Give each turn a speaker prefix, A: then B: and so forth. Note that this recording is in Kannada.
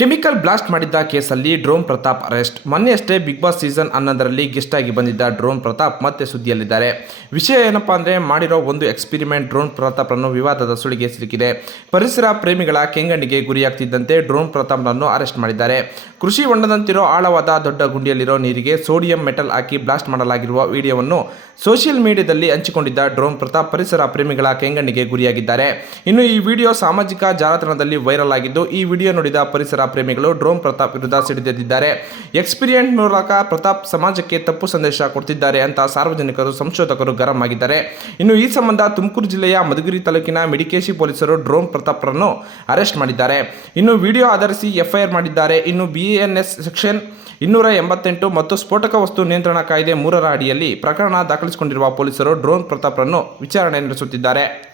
A: ಕೆಮಿಕಲ್ ಬ್ಲಾಸ್ಟ್ ಮಾಡಿದ್ದ ಕೇಸಲ್ಲಿ ಡ್ರೋನ್ ಪ್ರತಾಪ್ ಅರೆಸ್ಟ್. ಮೊನ್ನೆಯಷ್ಟೇ ಬಿಗ್ ಬಾಸ್ ಸೀಸನ್ ಹನ್ನೊಂದರಲ್ಲಿ ಗೆಸ್ಟ್ ಆಗಿ ಬಂದಿದ್ದ ಡ್ರೋನ್ ಪ್ರತಾಪ್ ಮತ್ತೆ ಸುದ್ದಿಯಲ್ಲಿದ್ದಾರೆ. ವಿಷಯ ಏನಪ್ಪಾ ಅಂದರೆ ಮಾಡಿರೋ ಒಂದು ಎಕ್ಸ್ಪಿರಿಮೆಂಟ್ ಡ್ರೋನ್ ಪ್ರತಾಪ್ರನ್ನು ವಿವಾದದ ಸುಳಿಗೆ ಸಿಲುಕಿದೆ. ಪರಿಸರ ಪ್ರೇಮಿಗಳ ಕೆಂಗಣ್ಣಿಗೆ ಗುರಿಯಾಗ್ತಿದ್ದಂತೆ ಡ್ರೋನ್ ಪ್ರತಾಪ್ನನ್ನು ಅರೆಸ್ಟ್ ಮಾಡಿದ್ದಾರೆ. ಕೃಷಿ ಹೊಂಡದಂತಿರೋ ಆಳವಾದ ದೊಡ್ಡ ಗುಂಡಿಯಲ್ಲಿರೋ ನೀರಿಗೆ ಸೋಡಿಯಂ ಮೆಟಲ್ ಹಾಕಿ ಬ್ಲಾಸ್ಟ್ ಮಾಡಲಾಗಿರುವ ವಿಡಿಯೋವನ್ನು ಸೋಷಿಯಲ್ ಮೀಡಿಯಾದಲ್ಲಿ ಹಂಚಿಕೊಂಡಿದ್ದ ಡ್ರೋನ್ ಪ್ರತಾಪ್ ಪರಿಸರ ಪ್ರೇಮಿಗಳ ಕೆಂಗಣ್ಣಿಗೆ ಗುರಿಯಾಗಿದ್ದಾರೆ. ಇನ್ನು ಈ ವಿಡಿಯೋ ಸಾಮಾಜಿಕ ಜಾಲತಾಣದಲ್ಲಿ ವೈರಲ್ ಆಗಿದ್ದು, ಈ ವಿಡಿಯೋ ನೋಡಿದ ಪರಿಸರ ಪ್ರೇಮಿಗಳು ಡ್ರೋನ್ ಪ್ರತಾಪ್ ವಿರುದ್ಧ ಸಿಡಿದೆದ್ದಿದ್ದಾರೆ. ಎಕ್ಸ್ಪೀರಿಯೆಂಟ್ ಮೂಲಕ ಪ್ರತಾಪ್ ಸಮಾಜಕ್ಕೆ ತಪ್ಪು ಸಂದೇಶ ಕೊಡ್ತಿದ್ದಾರೆ ಅಂತ ಸಾರ್ವಜನಿಕರು, ಸಂಶೋಧಕರು ಗರಂ ಆಗಿದ್ದಾರೆ. ಇನ್ನು ಈ ಸಂಬಂಧ ತುಮಕೂರು ಜಿಲ್ಲೆಯ ಮಧುಗಿರಿ ತಾಲೂಕಿನ ಮಿಡಿಕೇಶಿ ಪೊಲೀಸರು ಡ್ರೋನ್ ಪ್ರತಾಪ್ರನ್ನು ಅರೆಸ್ಟ್ ಮಾಡಿದ್ದಾರೆ. ಇನ್ನು ವಿಡಿಯೋ ಆಧರಿಸಿ ಎಫ್ಐಆರ್ ಮಾಡಿದ್ದಾರೆ. ಇನ್ನು ಬಿಎನ್ಎಸ್ ಸೆಕ್ಷನ್ ಇನ್ನೂರ ಎಂಬತ್ತೆಂಟು ಮತ್ತು ಸ್ಫೋಟಕ ವಸ್ತು ನಿಯಂತ್ರಣ ಕಾಯ್ದೆ ಮೂರರ ಅಡಿಯಲ್ಲಿ ಪ್ರಕರಣ ದಾಖಲಿಸಿಕೊಂಡಿರುವ ಪೊಲೀಸರು ಡ್ರೋನ್ ಪ್ರತಾಪ್ರನ್ನು ವಿಚಾರಣೆ ನಡೆಸುತ್ತಿದ್ದಾರೆ.